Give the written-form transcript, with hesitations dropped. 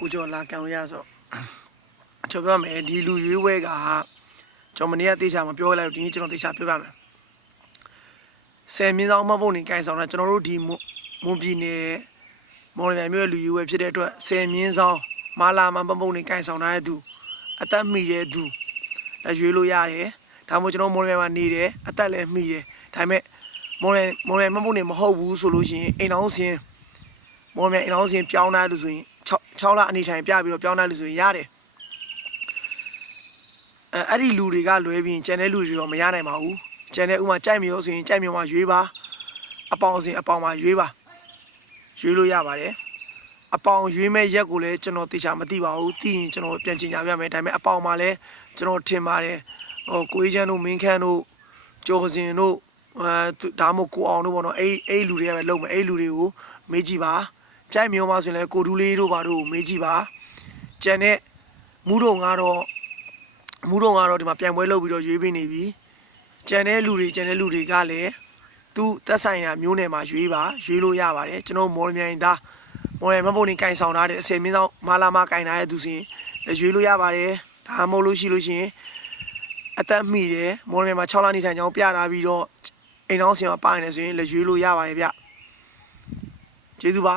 ကိုကျော်လာကံလို့ရဆိုကျွန်တော်ပြောမယ်ဒီလူရွေးဝဲကကျွန်တော်မနေ့ကတေချာမပြောလိုက်လို့ဒီနေ့ကျွန်တော်တေချာပြောပြမယ်10မြင်းဆောင်မဖို့နေကြိုင်ဆောင်တာကျွန်တော်တို့ဒီမွန်ပြည်နယ်မော်လမြိုင်မြို့လူရွေးဝဲဖြစ်တဲ့အတွက်10မြင်းဆောင်မာလာမဖို့နေကြိုင်ဆောင်တဲ့သူအသက်မိတဲ့သူလက်ရွေးလို့ရတယ်ဒါမှမဟုတ်ကျွန်တော်မော်လမြိုင်မှာနေတယ်အသက်လည်းမိတယ်ဒါပေမဲ့မော်လမြိုင်မဖို့နေမဟုတ်ဘူးဆိုလို့ရှိရင်အိမ်အောင်စင်မော်လမြိုင်အိမ်အောင်စင်ပြောင်းတဲ့လူဆိုရင်6လအနေထိုင်ပြပြီးတော့ပြောင်းတဲ့လူဆိုရင်ရတယ်အဲ့ဒီလူတွေကလွဲပြီးကျန်တဲ့လူတွေတော့မရနိုင်ပါဘူးကျန်တဲ့ဥမာကြိုက်မျိုးဆိုရင်ကြိုက်မျိုးမှာရွေးပါအပေါင်စင်အပေါင်မှာရွေးပါရွေးလို့ရပါတယ်အပေါင်ရွေးမဲ့ရက်ကိုလည်းကျွန်တော်တေချာမသိပါဘူးသိရင်ကျွန်တော်ပြန်ချင်ကြပြမယ်ဒါပေမဲ့အပေါင်မှာလည်းကျွန်တော်ထင်ပါတယ်ကိုကြီးချမ်းတို့မင်းခမ်းတို့ကျော်စင်တို့ဒါမှမဟုတ်ကိုအောင်တို့ပေါ့နော်အဲ့လူတွေကပဲလုံးမယ်အဲ့လူတွေကိုမေးကြည့်ပါကြိုက်မျိုးမှာဆိုရင်လည်းကိုဒူးလေးတို့ဘာတို့မေးကြည့်ပါကျန်တဲ့မူးတို့ကတော့ဒီမှာပြန်ပွဲလုပ်ပြီးတော့ရွေးပေးနေပြီကျန်တဲ့လူတွေကလည်းသူသက်ဆိုင်ရာမျိုးနယ်မှာရွေးလို့ရပါတယ်ကျွန်တော်မော်လမြိုင်သားမော်လမြိုင်မဖို့နေကင်ဆောင်ထားတဲ့10မင်းဆောင်မာလာမကင်ထားတဲ့သူစဉ်ရွေးလို့ရပါတယ်ဒါမှမဟုတ်လို့ရှိရင်အသက်မိတယ်မော်လမြိုင်မှာ6လနေထိုင်ကြောင်းပြထားပြီးတော့အိမ်အောင်စင်မှာပါနေတယ်ဆိုရင်လည်းရွေးလို့ရပါတယ်ဗျကျေးဇူးပါ